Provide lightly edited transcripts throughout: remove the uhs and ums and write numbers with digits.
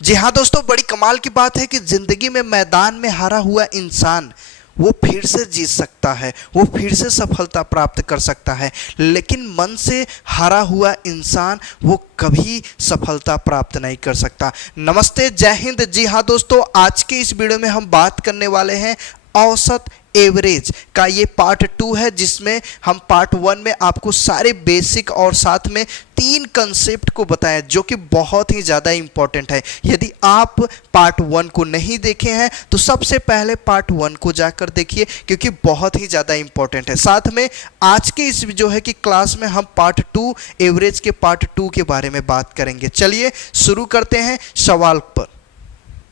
जी हाँ दोस्तों, बड़ी कमाल की बात है कि जिंदगी में मैदान में हारा हुआ इंसान वो फिर से जीत सकता है, वो फिर से सफलता प्राप्त कर सकता है, लेकिन मन से हारा हुआ इंसान वो कभी सफलता प्राप्त नहीं कर सकता। नमस्ते, जय हिंद। जी हाँ दोस्तों, आज के इस वीडियो में हम बात करने वाले हैं औसत एवरेज का ये पार्ट 2 है, जिसमें हम पार्ट 1 में आपको सारे बेसिक और साथ में 3 कंसेप्ट को बताया जो कि बहुत ही ज़्यादा इंपॉर्टेंट है। यदि आप पार्ट 1 को नहीं देखे हैं तो सबसे पहले पार्ट 1 को जाकर देखिए, क्योंकि बहुत ही ज़्यादा इंपॉर्टेंट है। साथ में आज के इस जो है कि क्लास में हम पार्ट 2 एवरेज के पार्ट 2 के बारे में बात करेंगे। चलिए शुरू करते हैं सवाल पर।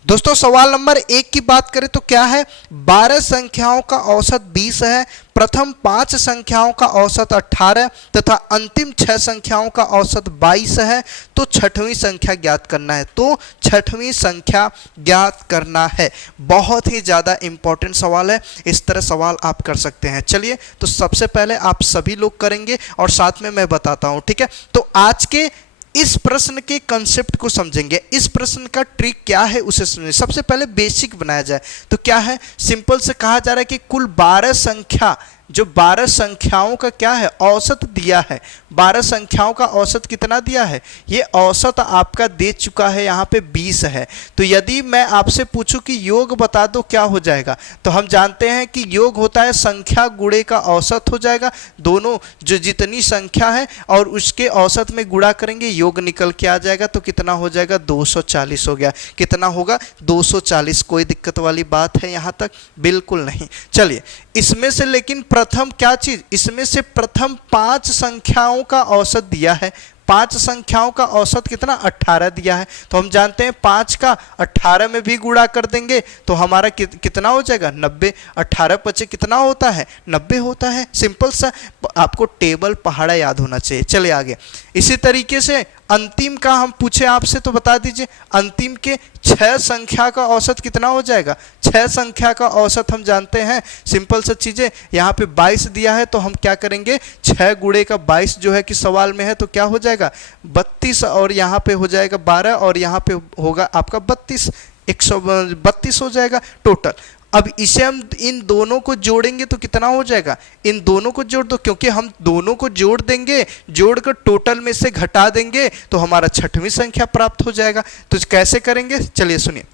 दोस्तों, सवाल नंबर 1 की बात करें तो क्या है, 12 संख्याओं का औसत 20 है, प्रथम 5 संख्याओं का औसत 18 तथा अंतिम 6 संख्याओं का औसत 22 है, तो छठवीं संख्या ज्ञात करना है। तो छठवीं संख्या ज्ञात करना है। बहुत ही ज़्यादा इंपॉर्टेंट सवाल है, इस तरह सवाल आप कर सकते हैं। चलिए, तो सबसे पहले आप सभी लोग करेंगे और साथ में मैं बताता हूँ, ठीक है। तो आज के इस प्रश्न के कंसेप्ट को समझेंगे, इस प्रश्न का ट्रिक क्या है उसे समझेंगे। सबसे पहले बेसिक बनाया जाए तो क्या है, सिंपल से कहा जा रहा है कि कुल 12 संख्या, जो 12 संख्याओं का क्या है औसत दिया है। 12 संख्याओं का औसत कितना दिया है, ये औसत आपका दे चुका है, यहाँ पे 20 है। तो यदि मैं आपसे पूछूं कि योग बता दो, क्या हो जाएगा, तो हम जानते हैं कि योग होता है संख्या गुणे का औसत हो जाएगा। दोनों जो जितनी संख्या है और उसके औसत में गुणा करेंगे, योग निकल के आ जाएगा, तो कितना हो जाएगा, 240 हो गया। कितना होगा, 240। कोई दिक्कत वाली बात है यहाँ तक? बिल्कुल नहीं। चलिए, इसमें से लेकिन प्रथम क्या चीज, इसमें से प्रथम 5 संख्याओं का औसत दिया है। 5 संख्याओं का औसत कितना, 18 दिया है। तो हम जानते हैं 5 का 18 में भी गुणा कर देंगे तो हमारा कितना हो जाएगा, 90। 18 पचे कितना होता है, 90 होता है। सिंपल सा, आपको टेबल पहाड़ा याद होना चाहिए। चलिए आगे। इसी तरीके से अंतिम का हम पूछे आपसे तो बता दीजिए, अंतिम के 6 संख्या का औसत कितना हो जाएगा। 6 संख्या का औसत हम जानते हैं, सिंपल सा चीजें, यहाँ पे 22 दिया है तो हम क्या करेंगे, 6 गुणे का 22 जो है कि सवाल में है, तो क्या हो जाएगा 32, और यहाँ पे हो जाएगा 12, और यहाँ पे होगा आपका 32, 132 हो जाएगा टोटल। अब इसे हम इन दोनों को जोड़ेंगे तो कितना हो जाएगा, इन दोनों को जोड़ दो, क्योंकि हम दोनों को जोड़ देंगे, जोड़कर टोटल में से घटा देंगे तो हमारा छठवीं संख्या प्राप्त हो जाएगा। तो कैसे करेंगे, चलिए सुनिए।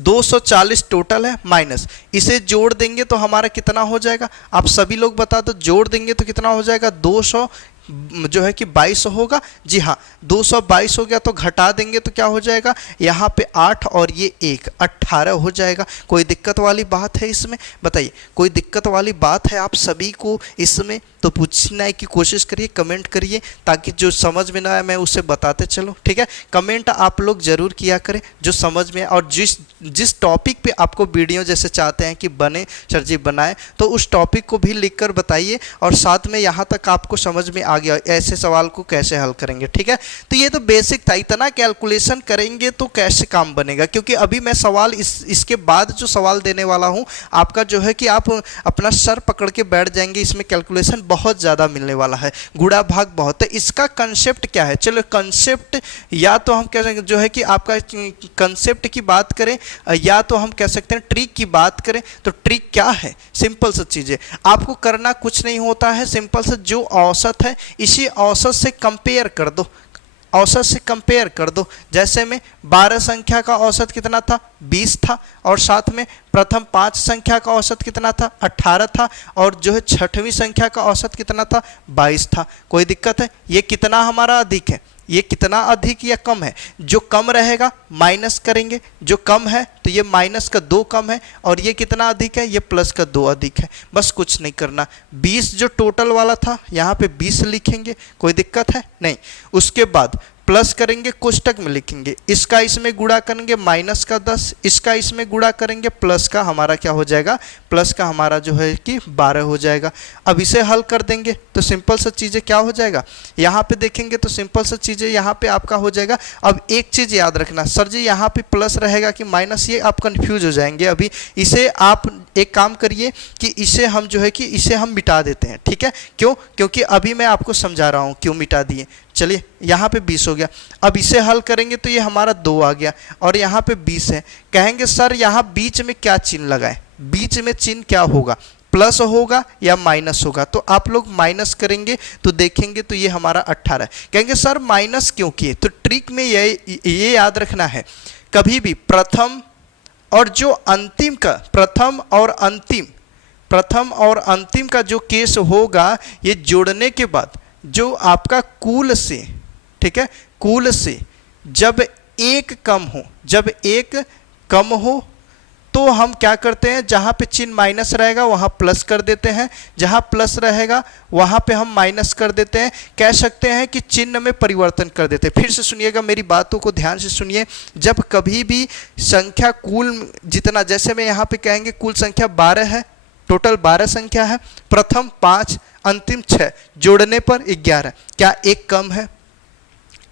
240 टोटल है, माइनस इसे जोड़ देंगे तो हमारा कितना हो जाएगा, आप सभी लोग बता दो। जोड़ देंगे तो कितना हो जाएगा, 200 जो है कि 22 होगा। जी हाँ, 222 हो गया। तो घटा देंगे तो क्या हो जाएगा, यहाँ पे 8 और ये 1, 18 हो जाएगा। कोई दिक्कत वाली बात है इसमें, बताइए, कोई दिक्कत वाली बात है आप सभी को इसमें? तो पूछने की कोशिश करिए, कमेंट करिए, ताकि जो समझ में ना आए मैं उसे बताते चलूँ, ठीक है। कमेंट आप लोग जरूर किया करें जो समझ में, और जिस टॉपिक पे आपको वीडियो जैसे चाहते हैं कि बने, सर जी बनाए, तो उस टॉपिक को भी लिखकर बताइए, और साथ में यहाँ तक आपको समझ में आ गया ऐसे सवाल को कैसे हल करेंगे, ठीक है। तो ये तो बेसिक था, इतना कैलकुलेशन करेंगे तो कैसे काम बनेगा, क्योंकि अभी मैं सवाल इसके बाद जो सवाल देने वाला हूँ आपका जो है कि आप अपना सर पकड़ के बैठ जाएंगे। इसमें कैलकुलेशन बहुत ज़्यादा मिलने वाला है, गुणा भाग बहुत है। इसका कंसेप्ट क्या है, चलो कंसेप्ट, या तो हम कह सकते हैं जो है कि आपका कंसेप्ट की बात करें, या तो हम कह सकते हैं ट्रिक की बात करें। तो ट्रिक क्या है, सिंपल सा चीज़ है, आपको करना कुछ नहीं होता है, सिंपल से जो औसत है इसी औसत से कंपेयर कर दो, औसत से कंपेयर कर दो। जैसे में 12 संख्या का औसत कितना था, 20 था, और साथ में प्रथम 5 संख्या का औसत कितना था, 18 था, और जो है छठवीं संख्या का औसत कितना था, 22 था। कोई दिक्कत है, ये कितना हमारा अधिक है, ये कितना अधिक या कम है, जो कम रहेगा माइनस करेंगे, जो कम है तो ये माइनस का 2 कम है, और ये कितना अधिक है, ये प्लस का 2 अधिक है। बस कुछ नहीं करना। 20 जो टोटल वाला था यहाँ पे 20 लिखेंगे, कोई दिक्कत है नहीं। उसके बाद प्लस करेंगे, कोष्टक में लिखेंगे, इसका इसमें गुणा करेंगे माइनस का 10, इसका इसमें गुणा करेंगे प्लस का हमारा क्या हो जाएगा, प्लस का हमारा जो है कि 12 हो जाएगा। अब इसे हल कर देंगे तो सिंपल सा चीज़ें क्या हो जाएगा, यहाँ पे देखेंगे तो सिंपल सा चीज़ें यहाँ पे आपका हो जाएगा। अब एक चीज़ याद रखना, सर जी यहाँ पे प्लस रहेगा कि माइनस, ये आप कंफ्यूज हो जाएंगे। अभी इसे आप एक काम करिए कि इसे हम जो है कि इसे हम मिटा देते हैं, ठीक है। क्यों? क्योंकि अभी मैं आपको समझा रहा हूँ क्यों मिटा दिए। चलिए यहाँ पे 20 हो गया, अब इसे हल करेंगे तो ये हमारा 2 आ गया और यहाँ पे 20 है। कहेंगे सर यहाँ बीच में क्या चिन्ह लगाएं? बीच में चिन्ह क्या होगा, प्लस होगा या माइनस होगा? तो आप लोग माइनस करेंगे तो देखेंगे तो ये हमारा 18 है। कहेंगे सर माइनस क्यों किए? तो ट्रिक में ये याद रखना है, कभी भी प्रथम और जो अंतिम का प्रथम और अंतिम का जो केस होगा, ये जोड़ने के बाद जो आपका कुल से, ठीक है, कुल से जब एक कम हो तो हम क्या करते हैं, जहाँ पे चिन्ह माइनस रहेगा वहाँ प्लस कर देते हैं, जहाँ प्लस रहेगा वहाँ पे हम माइनस कर देते हैं। कह सकते हैं कि चिन्ह में परिवर्तन कर देते हैं। फिर से सुनिएगा, मेरी बातों को ध्यान से सुनिए। जब कभी भी संख्या कुल जितना, जैसे मैं यहाँ पे कहेंगे कुल संख्या 12 है, टोटल 12 संख्या है, प्रथम 5 अंतिम 6, जोड़ने पर 11, क्या एक कम है?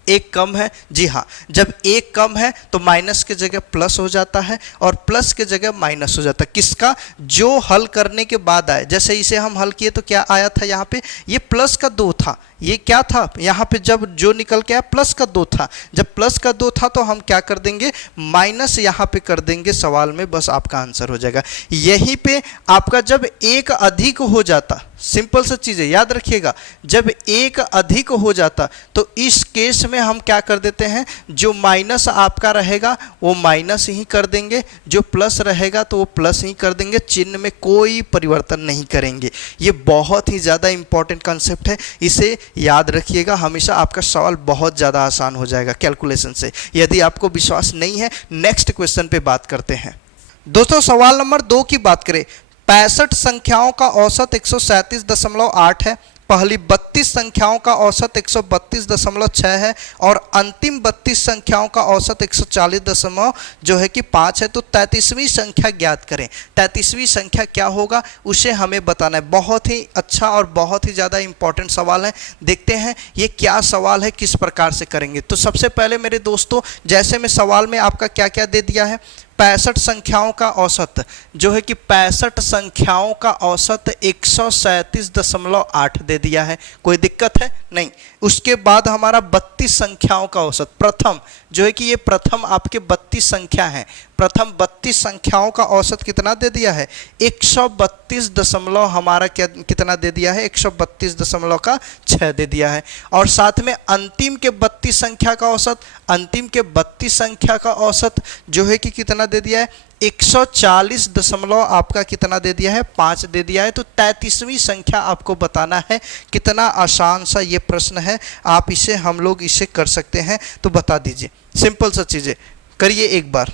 एक कम है, जी हाँ। जब एक कम है तो माइनस के जगह प्लस हो जाता है और प्लस के जगह माइनस हो जाता है। किसका? जो हल करने के बाद आए। जैसे इसे हम हल किए तो क्या आया था यहाँ पे, ये प्लस का 2 था, ये क्या था यहाँ पे, जब जो निकल के आया प्लस का 2 था। जब प्लस का 2 था तो हम क्या कर देंगे, माइनस यहाँ पे कर देंगे सवाल में, बस आपका आंसर हो जाएगा। यहीं पे आपका जब एक अधिक हो जाता, सिंपल सा चीज़ है, याद रखिएगा, जब एक अधिक हो जाता तो इस केस में हम क्या कर देते हैं, जो माइनस आपका रहेगा वो माइनस ही कर देंगे, जो प्लस रहेगा तो वो प्लस ही कर देंगे, चिन्ह में कोई परिवर्तन नहीं करेंगे। ये बहुत ही ज़्यादा इंपॉर्टेंट कंसेप्ट है, इसे याद रखिएगा हमेशा, आपका सवाल बहुत ज़्यादा आसान हो जाएगा कैलकुलेशन से। यदि आपको विश्वास नहीं है, नेक्स्ट क्वेश्चन पे बात करते हैं। दोस्तों सवाल नंबर 2 की बात करें, 65 संख्याओं का औसत 137.8 है, पहली 32 संख्याओं का औसत 132.6 है और अंतिम 32 संख्याओं का औसत 140.5 है। तो 33वीं संख्या ज्ञात करें। 33वीं संख्या क्या होगा उसे हमें बताना है। बहुत ही अच्छा और बहुत ही ज़्यादा इंपॉर्टेंट सवाल है। देखते हैं ये क्या सवाल है, किस प्रकार से करेंगे। तो सबसे पहले मेरे दोस्तों, जैसे मैं सवाल में आपका क्या क्या दे दिया है, 65 संख्याओं का औसत जो है कि 65 संख्याओं का औसत 137.8 दे दिया है, कोई दिक्कत है नहीं। उसके बाद हमारा 32 संख्याओं का औसत, प्रथम जो है कि ये प्रथम आपके 32 संख्या है, प्रथम 32 संख्याओं का औसत कितना दे दिया है, 132 हमारा क्या कितना दे दिया है, 132.6 दे दिया है। और साथ में अंतिम के 32 संख्या का औसत, अंतिम के 32 संख्या का औसत जो है कि कितना दे दिया है, 140 आपका कितना दे दिया है, 5 दे दिया है। तो 33वीं संख्या आपको बताना है। कितना आसान सा ये प्रश्न है, आप इसे हम लोग इसे कर सकते हैं, तो बता दीजिए। सिंपल सा चीज़ें करिए एक बार।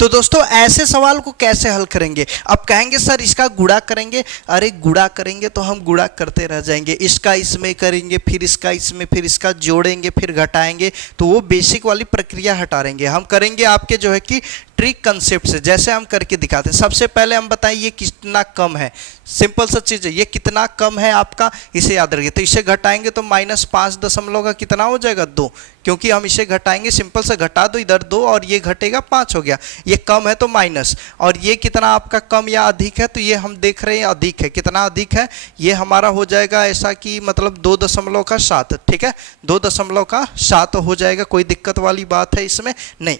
तो दोस्तों ऐसे सवाल को कैसे हल करेंगे? अब कहेंगे सर इसका गुणा करेंगे, अरे गुणा करेंगे तो हम गुणा करते रह जाएंगे, इसका इसमें करेंगे, फिर इसका इसमें, फिर इसका जोड़ेंगे, फिर घटाएंगे, तो वो बेसिक वाली प्रक्रिया हटा देंगे। हम करेंगे आपके जो है कि ट्रिक कंसेप्ट से, जैसे हम करके दिखाते हैं। सबसे पहले हम बताएं ये कितना कम है, सिंपल सा चीज़ है, ये कितना कम है आपका, इसे याद रखिए। तो इसे घटाएंगे तो -5 का कितना हो जाएगा, 2, क्योंकि हम इसे घटाएंगे, सिंपल से घटा दो इधर 2 और ये घटेगा 5 हो गया। ये कम है तो माइनस, और ये कितना आपका कम या अधिक है, तो ये हम देख रहे हैं अधिक है। कितना अधिक है, ये हमारा हो जाएगा ऐसा कि मतलब 2.7, ठीक है, 2.7 हो जाएगा। कोई दिक्कत वाली बात है इसमें नहीं,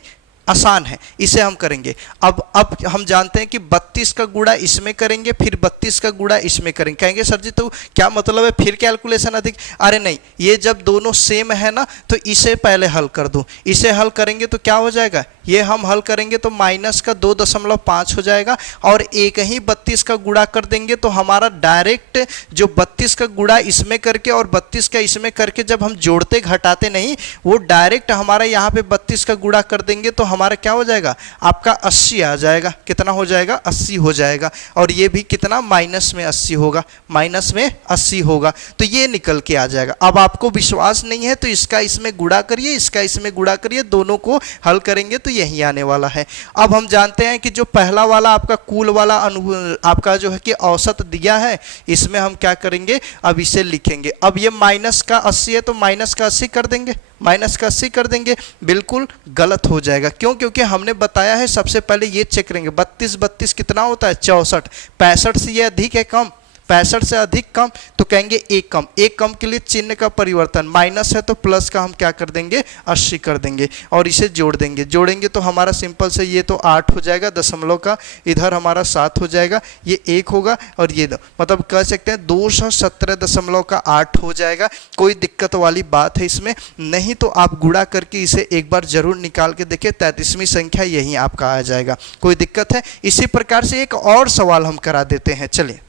आसान है, इसे हम करेंगे। अब हम जानते हैं कि 32 का गुणा इसमें करेंगे, फिर 32 का गुणा इसमें करेंगे। कहेंगे सर जी तो क्या मतलब है, फिर कैलकुलेशन अधिक? अरे नहीं, ये जब दोनों सेम है ना तो इसे पहले हल कर दूं। इसे हल करेंगे तो क्या हो जाएगा, ये हम हल करेंगे तो माइनस का 2.5 हो जाएगा, और एक ही 32 का गुणा कर देंगे तो हमारा डायरेक्ट जो 32 का गुणा इसमें करके और 32 का इसमें करके जब हम जोड़ते घटाते नहीं, वो डायरेक्ट हमारा यहाँ पे 32 का गुणा कर देंगे तो हमारा क्या हो जाएगा, आपका 80 आ जाएगा। कितना हो जाएगा, 80 हो जाएगा। और ये भी कितना, माइनस में 80 होगा, माइनस में 80 होगा, तो ये निकल के आ जाएगा। अब आपको विश्वास नहीं है तो इसका इसमें गुणा करिए, इसका इसमें गुणा करिए, दोनों को हल करेंगे तो यही आने वाला है। अब हम जानते हैं कि जो पहला वाला आपका कुल वाला आपका जो है कि औसत दिया है, इसमें हम क्या करेंगे, अब इसे लिखेंगे। अब ये माइनस का 80 है तो माइनस का 80 कर देंगे, माइनस का 80 कर देंगे। बिल्कुल गलत हो जाएगा, क्यों? क्योंकि हमने बताया है सबसे पहले ये चेक करेंगे 32 32 कितना होता है 64, 65 से ये अधिक है कम, 65 से अधिक कम, तो कहेंगे एक कम। एक कम के लिए चिन्ह का परिवर्तन, माइनस है तो प्लस का हम क्या कर देंगे 80 कर देंगे और इसे जोड़ देंगे। जोड़ेंगे तो हमारा सिंपल से ये तो 8 हो जाएगा दशमलव का, इधर हमारा 7 हो जाएगा, ये 1 होगा और ये मतलब कह सकते हैं 217.8 हो जाएगा। कोई दिक्कत वाली बात है इसमें नहीं, तो आप गुणा करके इसे एक बार जरूर निकाल के देखिए, 33वीं संख्या यही आपका आ जाएगा। कोई दिक्कत है? इसी प्रकार से एक और सवाल हम करा देते हैं। चलिए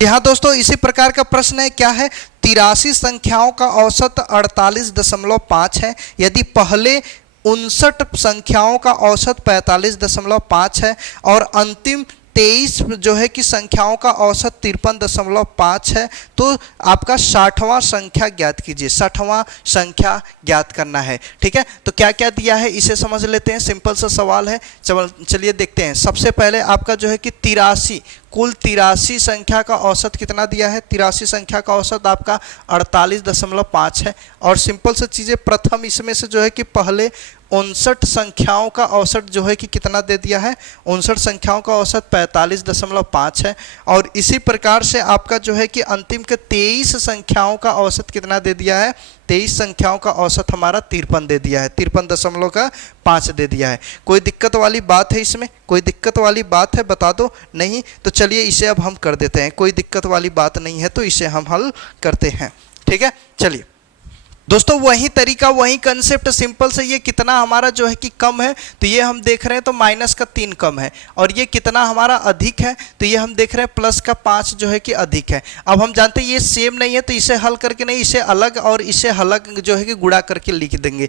यहाँ दोस्तों इसी प्रकार का प्रश्न है, क्या है, 83 संख्याओं का औसत 48.5 है। यदि पहले 59 संख्याओं का औसत 45.5 है और अंतिम 23 जो है कि संख्याओं का औसत 53.5 है, तो आपका 60वां संख्या ज्ञात कीजिए। 60वां संख्या ज्ञात करना है। ठीक है, तो क्या क्या दिया है इसे समझ लेते हैं। सिंपल सा सवाल है, चलिए देखते हैं। सबसे पहले आपका जो है कि 83 कुल 83 संख्या का औसत कितना दिया है, 83 संख्या का औसत आपका 48.5 है। और सिंपल सी चीज़ें, प्रथम इसमें से जो है कि पहले 59 संख्याओं का औसत जो है कि कितना दे दिया है, 59 संख्याओं का औसत 45.5 है। और इसी प्रकार से आपका जो है कि अंतिम के 23 संख्याओं का औसत कितना दे दिया है, 23 संख्याओं का औसत हमारा 53 दे दिया है, 53.5 दे दिया है। कोई दिक्कत वाली बात है इसमें? कोई दिक्कत वाली बात है बता दो। नहीं तो चलिए इसे अब हम कर देते हैं। कोई दिक्कत वाली बात नहीं है तो इसे हम हल करते हैं। ठीक है, चलिए दोस्तों वही तरीका, वही कंसेप्ट, सिंपल से ये कितना हमारा जो है कि कम है, तो ये हम देख रहे हैं तो माइनस का 3 कम है। और ये कितना हमारा अधिक है, तो ये हम देख रहे हैं प्लस का 5 जो है कि अधिक है। अब हम जानते हैं ये सेम नहीं है, तो इसे हल करके नहीं, इसे अलग और इसे अलग जो है कि गुणा करके लिख देंगे।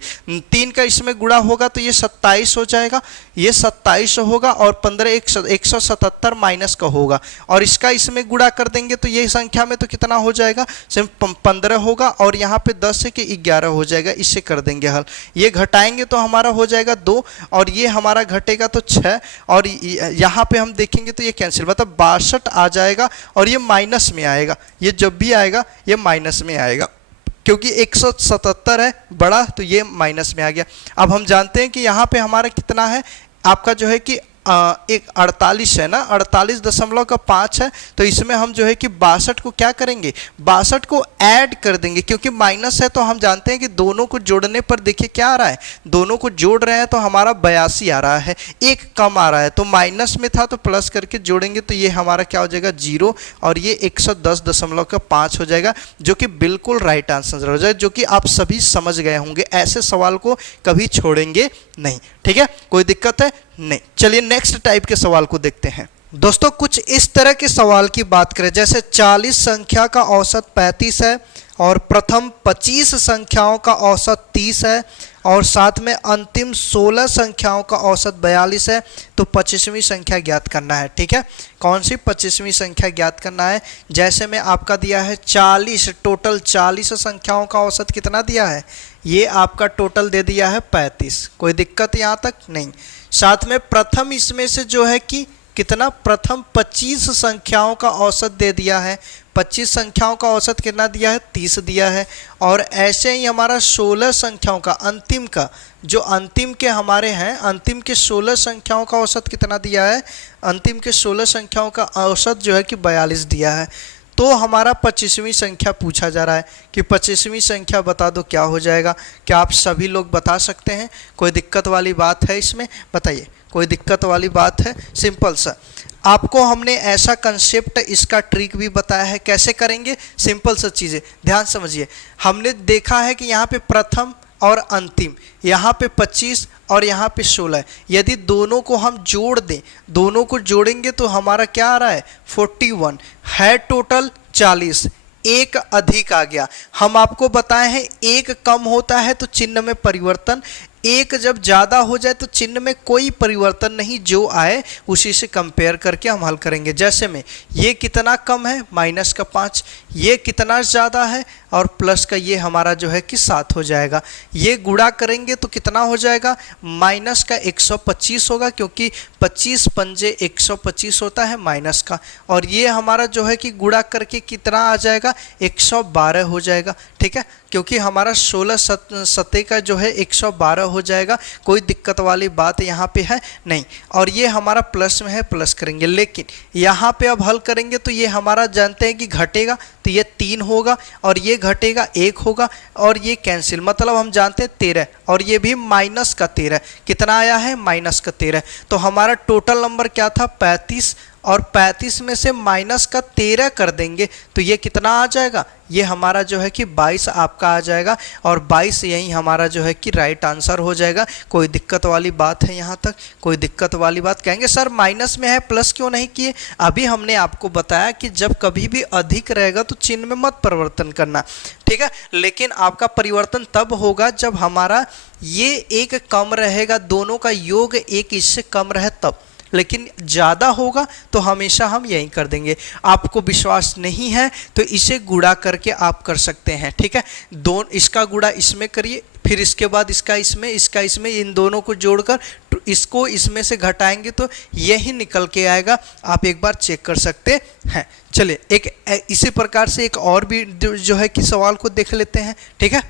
3 का इसमें गुणा होगा तो ये 27 हो जाएगा, ये 27 होगा और 15 177 माइनस का होगा। और इसका इसमें गुणा कर देंगे तो ये संख्या में तो कितना हो जाएगा, सिर्फ 15 होगा और यहाँ पे 10 है कि 11 हो जाएगा। इससे कर देंगे हल। ये घटाएंगे तो हमारा हो जाएगा 2 और ये हमारा घटेगा तो 6 और यहाँ पे हम देखेंगे तो ये कैंसिल, मतलब 62 आ जाएगा और ये माइनस में आएगा। ये जब भी आएगा ये माइनस में आएगा, क्योंकि 177 है बड़ा, तो ये माइनस में आ गया। अब हम जानते हैं कि यहाँ पे हमारा कितना है, आपका जो है कि एक 48 है ना, 48.5 है। तो इसमें हम जो है कि 62 को क्या करेंगे, 62 को ऐड कर देंगे, क्योंकि माइनस है तो हम जानते हैं कि दोनों को जोड़ने पर देखिए क्या आ रहा है, दोनों को जोड़ रहे हैं तो हमारा 82 आ रहा है, एक कम आ रहा है। तो माइनस में था तो प्लस करके जोड़ेंगे तो ये हमारा क्या हो जाएगा 0 और ये 110.5 हो जाएगा, जो कि बिल्कुल राइट आंसर हो जाएगा, जो कि आप सभी समझ गए होंगे। ऐसे सवाल को कभी छोड़ेंगे नहीं। ठीक है, कोई दिक्कत है? नहीं। चलिए नेक्स्ट टाइप के सवाल को देखते हैं। दोस्तों कुछ इस तरह के सवाल की बात करें, जैसे 40 संख्या का औसत 35 है और प्रथम 25 संख्याओं का औसत 30 है और साथ में अंतिम 16 संख्याओं का औसत 42 है, तो 25वीं संख्या ज्ञात करना है। ठीक है, कौन सी 25वीं संख्या ज्ञात करना है? जैसे में आपका दिया है 40, टोटल 40 संख्याओं का औसत कितना दिया है, ये आपका टोटल दे दिया है 35। कोई दिक्कत यहाँ तक नहीं। साथ में प्रथम इसमें से जो है कि कितना, प्रथम 25 संख्याओं का औसत दे दिया है। 25 संख्याओं का औसत कितना दिया है, 30 दिया है। और ऐसे ही हमारा 16 संख्याओं का, अंतिम का, जो अंतिम के हमारे हैं, अंतिम के 16 संख्याओं का औसत कितना दिया है, अंतिम के 16 संख्याओं का औसत जो है कि 42 दिया है। तो हमारा 25वीं संख्या पूछा जा रहा है कि 25वीं संख्या बता दो, क्या हो जाएगा? क्या आप सभी लोग बता सकते हैं? कोई दिक्कत वाली बात है इसमें? बताइए, कोई दिक्कत वाली बात है? सिंपल सा आपको हमने ऐसा कंसेप्ट, इसका ट्रिक भी बताया है कैसे करेंगे। सिंपल सा चीज़ें ध्यान समझिए। हमने देखा है कि यहाँ पे प्रथम और अंतिम, यहाँ पे 25 और यहाँ पे 16, यदि दोनों को हम जोड़ दें, दोनों को जोड़ेंगे तो हमारा क्या आ रहा है 41 है, टोटल 40, एक अधिक आ गया। हम आपको बताए हैं एक कम होता है तो चिन्ह में परिवर्तन, एक जब ज़्यादा हो जाए तो चिन्ह में कोई परिवर्तन नहीं, जो आए उसी से कंपेयर करके हम हल करेंगे। जैसे में ये कितना कम है, -5, ये कितना ज़्यादा है और प्लस का ये हमारा जो है कि 7 हो जाएगा। ये गुणा करेंगे तो कितना हो जाएगा, माइनस का 125 होगा, क्योंकि 25 पंजे 125 होता है माइनस का, और ये हमारा जो है कि गुणा करके कितना आ जाएगा, 112 हो जाएगा। ठीक है, क्योंकि हमारा 16 सतह का जो है 112 हो जाएगा, कोई दिक्कत वाली बात यहाँ पे है नहीं। और ये हमारा प्लस में है, प्लस करेंगे, लेकिन यहाँ पे अब हल करेंगे तो ये हमारा जानते हैं कि घटेगा, तो ये 3 होगा और ये घटेगा 1 होगा और ये कैंसिल, मतलब हम जानते हैं 13, और ये भी माइनस का 13, कितना आया है, माइनस का 13। तो हमारा टोटल नंबर क्या था, 35, और 35 में से माइनस का 13 कर देंगे तो ये कितना आ जाएगा, ये हमारा जो है कि 22 आपका आ जाएगा, और 22 यही हमारा जो है कि राइट आंसर हो जाएगा। कोई दिक्कत वाली बात है यहाँ तक, कोई दिक्कत वाली बात, कहेंगे सर माइनस में है प्लस क्यों नहीं किए। अभी हमने आपको बताया कि जब कभी भी अधिक रहेगा तो चिन्ह में मत परिवर्तन करना, ठीक है, लेकिन आपका परिवर्तन तब होगा जब हमारा ये एक कम रहेगा, दोनों का योग एक इससे कम रहे तब, लेकिन ज़्यादा होगा तो हमेशा हम यही कर देंगे। आपको विश्वास नहीं है तो इसे गुणा करके आप कर सकते हैं। ठीक है, इसका गुणा इसमें करिए, फिर इसके बाद इसका इसमें, इसका इसमें, इन दोनों को जोड़कर इसको इसमें से घटाएंगे तो यही निकल के आएगा। आप एक बार चेक कर सकते हैं। चलिए एक इसी प्रकार से एक और भी जो है कि सवाल को देख लेते हैं। ठीक है,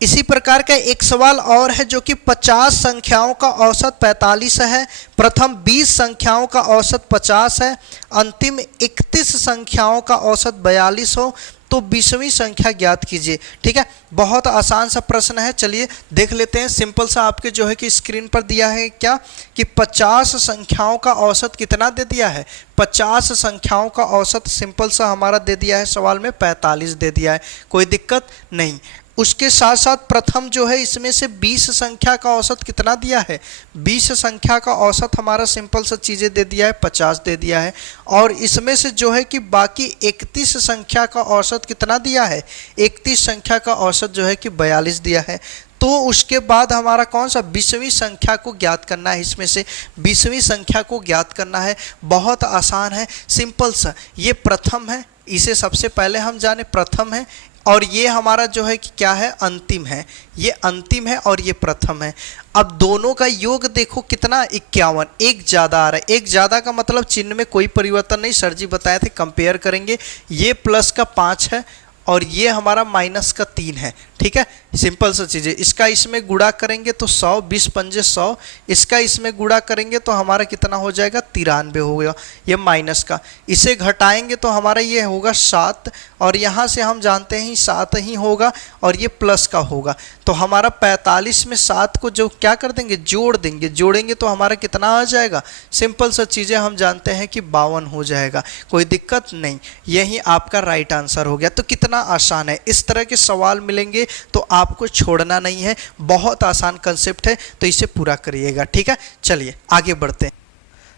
इसी प्रकार का एक सवाल और है जो कि 50 संख्याओं का औसत 45 है, प्रथम 20 संख्याओं का औसत 50 है, अंतिम 31 संख्याओं का औसत 42 हो, तो 20वीं संख्या ज्ञात कीजिए। ठीक है, बहुत आसान सा प्रश्न है, चलिए देख लेते हैं। सिंपल सा आपके जो है कि स्क्रीन पर दिया है क्या कि 50 संख्याओं का औसत कितना दे दिया है, 50 संख्याओं का औसत सिंपल सा हमारा दे दिया है सवाल में 45 दे दिया है, कोई दिक्कत नहीं। उसके साथ साथ प्रथम जो है इसमें से 20 संख्या का औसत कितना दिया है, 20 संख्या का औसत हमारा सिंपल सा चीज़ें दे दिया है 50 दे दिया है, और इसमें से जो है कि बाकी 31 संख्या का औसत कितना दिया है, 31 संख्या का औसत जो है कि 42 दिया है। तो उसके बाद हमारा कौन सा 20वीं संख्या को ज्ञात करना है, इसमें से 20वीं संख्या को ज्ञात करना है। बहुत आसान है, सिंपल सा, ये प्रथम है, इसे सबसे पहले हम जाने प्रथम है, और ये हमारा जो है कि क्या है, अंतिम है, ये अंतिम है और ये प्रथम है। अब दोनों का योग देखो कितना, 51, एक ज़्यादा आ रहा है, एक ज़्यादा का मतलब चिन्ह में कोई परिवर्तन नहीं, सर जी बताए थे कंपेयर करेंगे। ये प्लस का 5 है और ये हमारा माइनस का 3 है। ठीक है, सिंपल सा चीज़ है। इसका इसमें गुणा करेंगे तो 100, 20 पंजे 100, इसका इसमें गुणा करेंगे तो हमारा कितना हो जाएगा, 93 होगा, ये माइनस का। इसे घटाएंगे तो हमारा ये होगा 7, और यहाँ से हम जानते हैं 7 ही होगा, और ये प्लस का होगा, तो हमारा 45 में 7 को जो क्या कर देंगे, जोड़ देंगे, जोड़ेंगे तो हमारा कितना आ जाएगा, सिंपल सा चीज़ें हम जानते हैं कि 52 हो जाएगा, कोई दिक्कत नहीं, यही आपका राइट आंसर हो गया। तो कितना आसान है, इस तरह के सवाल मिलेंगे तो आपको छोड़ना नहीं है, बहुत आसान कंसेप्ट है, तो इसे पूरा करिएगा। ठीक है, चलिए आगे बढ़ते हैं।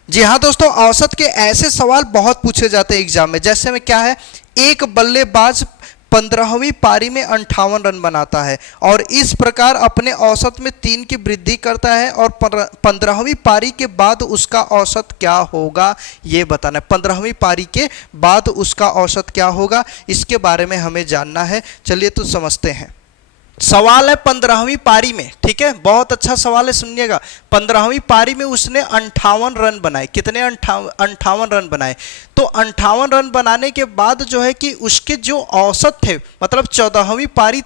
जी हाँ दोस्तों, औसत के ऐसे सवाल बहुत पूछे जाते हैं एग्जाम में, जैसे में क्या है, एक बल्लेबाज 15वीं पारी में 58 रन बनाता है और इस प्रकार अपने औसत में 3 की वृद्धि करता है, और 15वीं पारी के बाद उसका औसत क्या होगा ये बताना है। 15वीं पारी के बाद उसका औसत क्या होगा, इसके बारे में हमें जानना है। चलिए तो समझते हैं। सवाल है 15वीं पारी में, ठीक है, बहुत अच्छा सवाल है, सुनिएगा। 15वीं पारी में उसने 58 रन बनाए, कितने 58 रन बनाए, तो 58 रन बनाने के बाद जो है कि उसके जो औसत थे, मतलब 14वीं पारी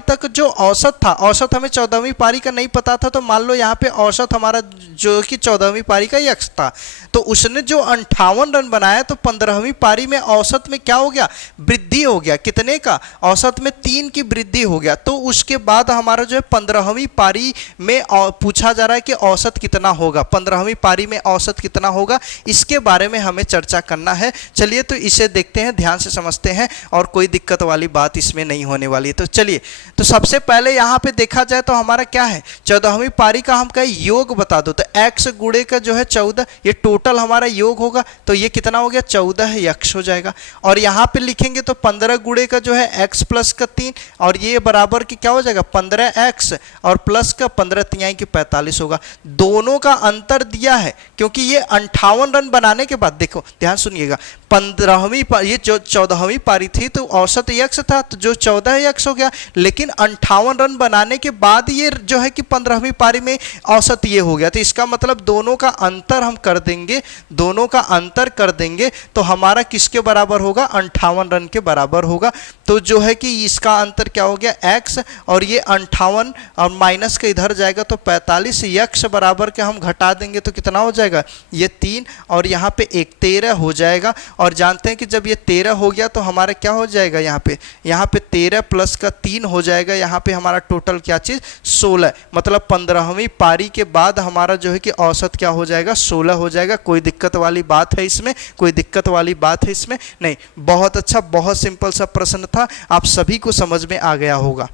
तक जो औसत था, औसत हमें 14वीं पारी का नहीं पता था, तो मान लो यहाँ पे औसत हमारा जो कि 14वीं पारी का यक्ष था, तो उसने जो 58 रन बनाया, तो 15वीं पारी में औसत में क्या हो गया, वृद्धि हो गया, कितने का, औसत में 3 की वृद्धि हो गया। तो उसके बाद हमारा जो है 15वीं पारी में पूछा जा रहा है कि औसत कितना होगा, 15वीं पारी में औसत कितना होगा, इसके बारे में हमें चर्चा करना है। चलिए तो इसे देखते हैं, ध्यान से समझते हैं, और कोई दिक्कत वाली बात इसमें नहीं होने वाली। वाली है। तो चलिए, तो सबसे पहले यहाँ पे देखा जाए तो हमारा क्या है, 14वीं पारी का हम कहें योग बता दो, तो x गुणे का जो है 14, ये टोटल हमारा योग होगा, तो ये कितना हो गया 14x हो जाएगा। और यहाँ पे लिखेंगे तो 15 गुणे का जो है x प्लस का 3, और ये बराबर की क्या हो जाएगा 15x और प्लस का 15 तिहाई की 45 होगा। दोनों का अंतर दिया है क्योंकि ये 58 रन बनाने के बाद, देखो ध्यान सुनिएगा, 15वीं ये जो 14वीं पारी थी तो औसत x था, तो जो 14x हो गया, लेकिन 58 रन बनाने के बाद ये जो है कि 15वीं पारी में औसत ये हो गया। तो इसका मतलब दोनों का अंतर हम कर देंगे, दोनों का अंतर कर देंगे तो हमारा किसके बराबर होगा, 58 रन के बराबर होगा। तो जो है कि इसका अंतर क्या हो गया x, और ये 58 और माइनस का इधर जाएगा तो 45, x बराबर के हम घटा देंगे तो कितना हो जाएगा, ये 3 और यहाँ पे 1 13 हो जाएगा। और जानते हैं कि जब ये 13 हो गया तो हमारा क्या हो जाएगा, यहाँ पे 13 प्लस का 3 हो जाएगा, यहाँ पे हमारा टोटल क्या चीज़ 16, मतलब 15वीं पारी के बाद हमारा जो है कि औसत क्या हो जाएगा 16 हो जाएगा। कोई दिक्कत वाली बात है इसमें, कोई दिक्कत वाली बात है इसमें नहीं। बहुत अच्छा, बहुत सिंपल सा प्रश्न था, आप सभी को समझ में आ गया होगा।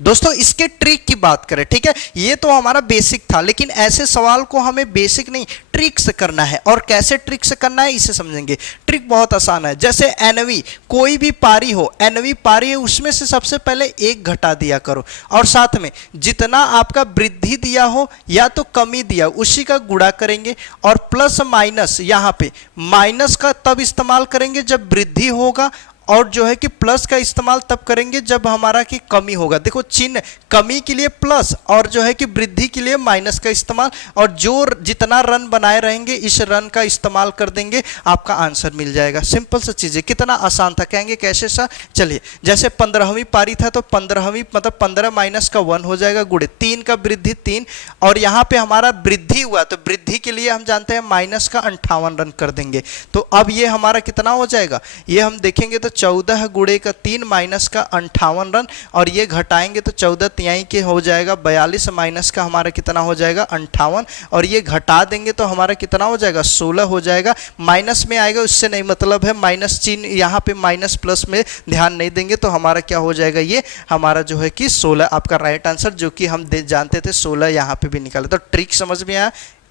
दोस्तों इसके ट्रिक की बात करें, ठीक है, ये तो हमारा बेसिक था, लेकिन ऐसे सवाल को हमें बेसिक नहीं ट्रिक से करना है। और कैसे ट्रिक से करना है इसे समझेंगे। ट्रिक बहुत आसान है, जैसे एनवी, कोई भी पारी हो, एनवी पारी है, उसमें से सबसे पहले 1 घटा दिया करो, और साथ में जितना आपका वृद्धि दिया हो या तो कमी दिया उसी का गुणा करेंगे, और प्लस माइनस, यहाँ पे माइनस का तब इस्तेमाल करेंगे जब वृद्धि होगा, और जो है कि प्लस का इस्तेमाल तब करेंगे जब हमारा की कमी होगा। देखो चिन्ह, कमी के लिए प्लस और जो है कि वृद्धि के लिए माइनस का इस्तेमाल, और जो जितना रन बनाए रहेंगे इस रन का इस्तेमाल कर देंगे, आपका आंसर मिल जाएगा। सिंपल सा चीज़ है, कितना आसान था, कहेंगे कैसे सा, चलिए जैसे 15वीं पारी था तो 15वीं मतलब 15 माइनस का 1 हो जाएगा, गुणे 3 का वृद्धि 3, और यहाँ पे हमारा वृद्धि हुआ तो वृद्धि के लिए हम जानते हैं माइनस का 58 रन कर देंगे। तो अब ये हमारा कितना हो जाएगा, ये हम देखेंगे तो 14 गुणे का 3 माइनस का 58 रन, और ये घटाएंगे तो 14 तिहाई के हो जाएगा 42, माइनस का हमारा कितना हो जाएगा 58, और ये घटा देंगे तो हमारा कितना हो जाएगा 16 हो जाएगा। माइनस में आएगा उससे नहीं मतलब है, माइनस चिन्ह यहाँ पे माइनस प्लस में ध्यान नहीं देंगे तो हमारा क्या हो जाएगा, ये हमारा जो है कि 16 आपका राइट आंसर, जो कि हम जानते थे 16 यहाँ पे भी निकाले। तो ट्रिक समझ में आया।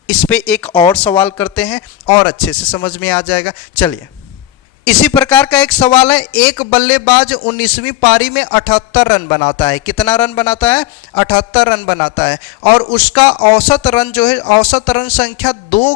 इस पे एक और सवाल करते हैं और अच्छे से समझ में आ जाएगा। चलिए, इसी प्रकार का एक सवाल है, एक बल्लेबाज 19वीं पारी में 78 रन बनाता है। कितना रन बनाता है, 78 रन बनाता है, और उसका औसत रन जो है, औसत रन संख्या 2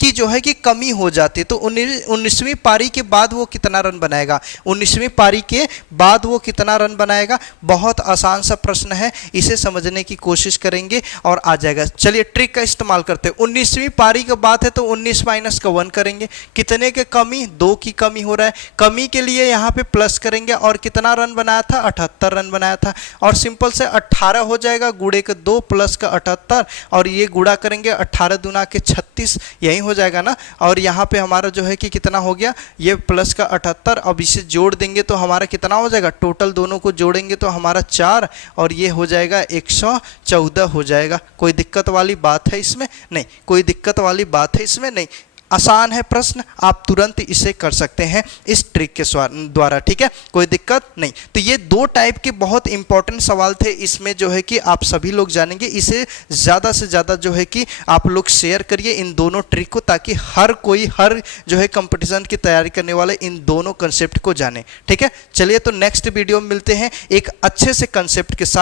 की जो है कि कमी हो जाती है, तो 19वीं पारी के बाद वो कितना रन बनाएगा, 19वीं पारी के बाद वो कितना रन बनाएगा। बहुत आसान सा प्रश्न है, इसे समझने की कोशिश करेंगे और आ जाएगा। चलिए ट्रिक का इस्तेमाल करते हैं। 19वीं पारी के बाद है तो 19 माइनस का 1 करेंगे, कितने के कमी, 2 की कमी हो रहा है, कमी के लिए यहाँ पे प्लस करेंगे, और कितना रन बनाया था 78 रन बनाया था, और सिंपल से 18 हो जाएगा, गुणे के 2 प्लस का 78, और ये गुणा करेंगे 18 दूना के 36, यही हो जाएगा ना। और यहाँ पे हमारा जो है कि कितना हो गया, ये प्लस का 78, अब इसे जोड़ देंगे तो हमारा कितना हो जाएगा, टोटल दोनों को जोड़ेंगे तो हमारा 4, और ये हो जाएगा 114 हो जाएगा। कोई दिक्कत वाली बात है इसमें नहीं, कोई दिक्कत वाली बात है इसमें नहीं। आसान है प्रश्न, आप तुरंत इसे कर सकते हैं इस ट्रिक के द्वारा, ठीक है, कोई दिक्कत नहीं। तो ये 2 टाइप के बहुत इंपॉर्टेंट सवाल थे, इसमें जो है कि आप सभी लोग जानेंगे। इसे ज़्यादा से ज़्यादा जो है कि आप लोग शेयर करिए इन दोनों ट्रिक को, ताकि हर कोई, हर जो है कंपटीशन की तैयारी करने वाले इन दोनों कंसेप्ट को जाने, ठीक है। चलिए तो नेक्स्ट वीडियो में मिलते हैं एक अच्छे से कंसेप्ट के साथ।